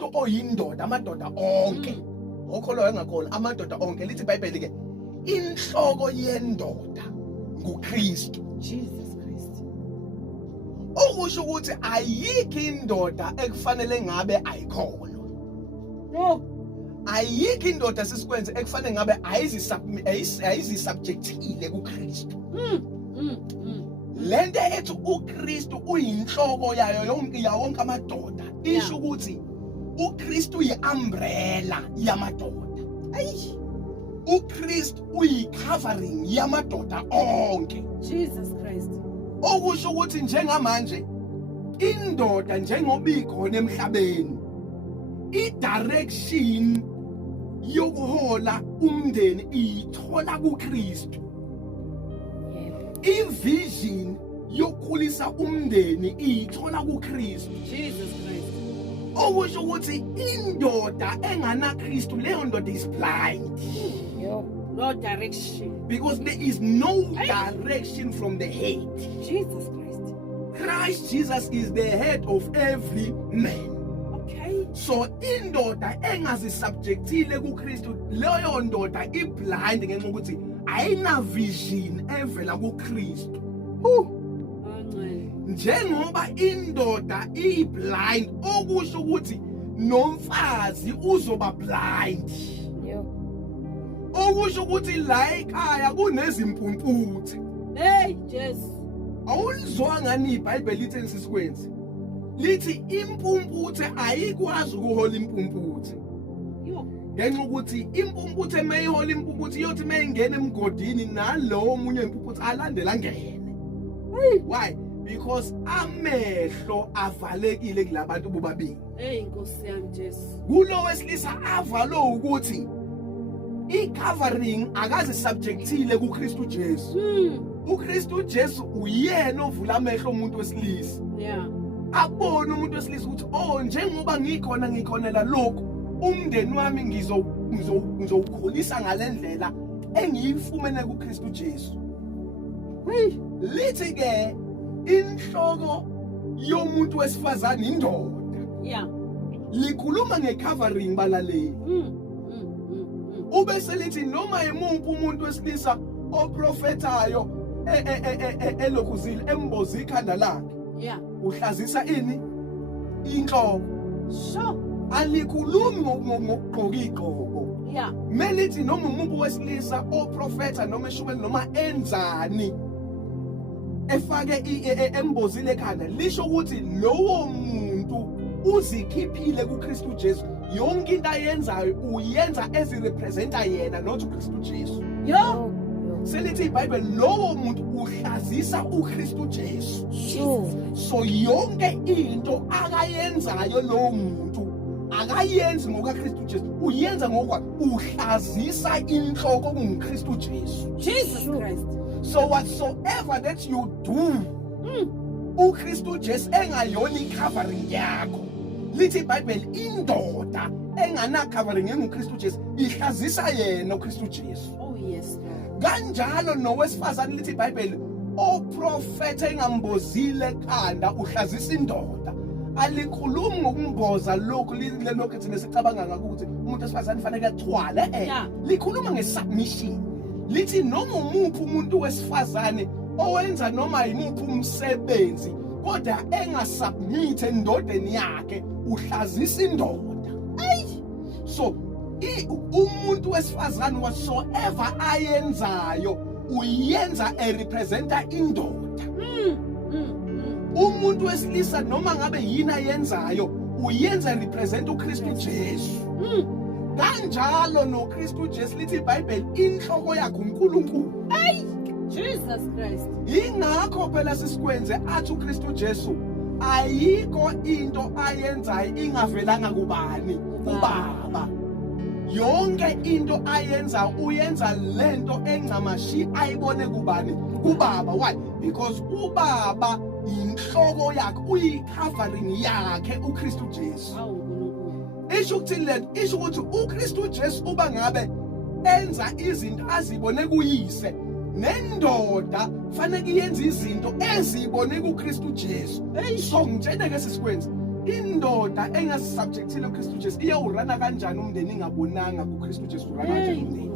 umuntu oyindoda amadoda onke okholwa engakholwa amadoda onke lithi iBhayibheli ke inhloko yendoda nguKristu Jesus Christ. okusho ukuthi ayikho indoda ekufanele ngabe ayikholwa No. ayikho indoda sesikwenze ekufanele ngabe ayizisubjectile kuKristu lento ethi uKristu uyinhloko yayo yonke amadoda isho ukuthi uKristu uyi-umbrella yamadoda Ayi. uKristu uyi-covering yamadoda onke Jesus Christ. okusho ukuthi njengamanje indoda njengoba ikhona emhlabeni i-direction yokuhola umndeni ithola kuKristu Yebo. ivision yokukhulisa umndeni ithola kuKristu Jesus Christ. okusho ukuthi indoda enganaKristu leyo ndoda is blind Yo. No direction. because there is no direction from the head. Jesus Christ. Christ Jesus is the head of every man. Okay. So indoda engazisubjectile kuKristu leyo ndoda iblind ngenxa ukuthi ayina vision evela kuKristu. Njengoba indoda iblind okusho ukuthi nomfazi uzoba blind. Yo. Okusho ukuthi la ekhaya kunezimpumputhe. Hey, Jesus. Awulizwanga ni iBhayibheli lithi sisikwenzi. Lithi impumputhe ayikwazi ukuhola impumputhe. Yo. Ngenxa ukuthi impumputhe mayihola impumputhe yothi mayingena emgodini nalowo munye impumputhe alandela ngene. Why? Because amehlo avalekile kulabantu bobabili. Hey, Nkosi yami Jesus. Kulo wesilisa avalo ukuthi i-covering akazi subjectile kuKristu Jesu. uKristu Jesu uyena ovula amehlo omuntu wesilisa. Yeah. Abone umuntu wesilisa ukuthi oh njengoba ngikhona la lokho umndeni wami ngizowukhulisa ngalendlela engiyifumene kuKristu Jesu. Lithi ke inhloko yomuntu wesifazane indoda. Yeah. Likhuluma ngecovering balaleli. Ubese lithi noma imuphi umuntu wesilisa oprofetayo elokuzile emboza ikhanda lakhe. Yeah. Uhlazisa ini inhloko. Sure. Alikhulumi ngokugqoka igqoko. Yeah. Melithi noma umuntu wesilisa oprofeta noma eshubeni noma enzani efake embozile ekhanda lisho ukuthi lowo muntu uzikhiphile kuKristu Jesu. Yonke into ayenzayo uyenza ezirepresenta yena not uKristu Jesu. Yo. Selithi iBhayibheli lowo muntu uhlazisa uKristu Jesu. So yonke into akayenzayo lowo muntu akayenzi ngokaKristu Jesu uyenza ngokwa uhlazisa inhloko kuKristu Jesu. Jesus Christ. So whatsoever that you do uKristu Jesu engayona icovering yakho. Lithi iBhayibheli indoda engana covering nguKristu Jesu ihlazisa yena uKristu Jesu. Oh yes. Kanjalo nowesifazane lithi iBhayibheli oprofeta engambozile ekhanda uhlazisa indoda. Alikhulumi ngokumboza lokho lokho thina sicabanga ngakho ukuthi umuntu wesifazane fanele athwale likhuluma ngesubmission. Lithi noma umuphi umuntu wesifazane owenza noma yimuphi umsebenzi kodwa engasubmit endodeni yakhe uhlazisa indoda. So umuntu wesifazane whatsoever ayenzayo uyenza erepresenta indoda. Umuntu wesilisa noma ngabe yini ayenzayo uyenza representa uKristu Jesu. Kanjalo noKristu Jesu lithi iBhayibheli inhloko yakhe uNkulunkulu. Jesus Christ. Ingakho phela sisikwenze athi uKristu Jesu ayikho into ayenzayo ingavelanga kubani uBaba. Yonke into ayenza uyenza lento engcamashi ayibone kubani kuBaba. Why? Because uBaba inhloko yakhe uyicovering yakhe uKristu Jesu. Isho ukuthi uKristu Jesu uba ngabe enza izinto azibone kuyise nendoda fanele iyenze izinto ezibone kuKristu Jesu. So ngitshela ke sisikwenze indoda engasubjectile uKristu Jesu iyawurana kanjani umndeni ingabonanga kuKristu Jesu urana kanjani umndeni.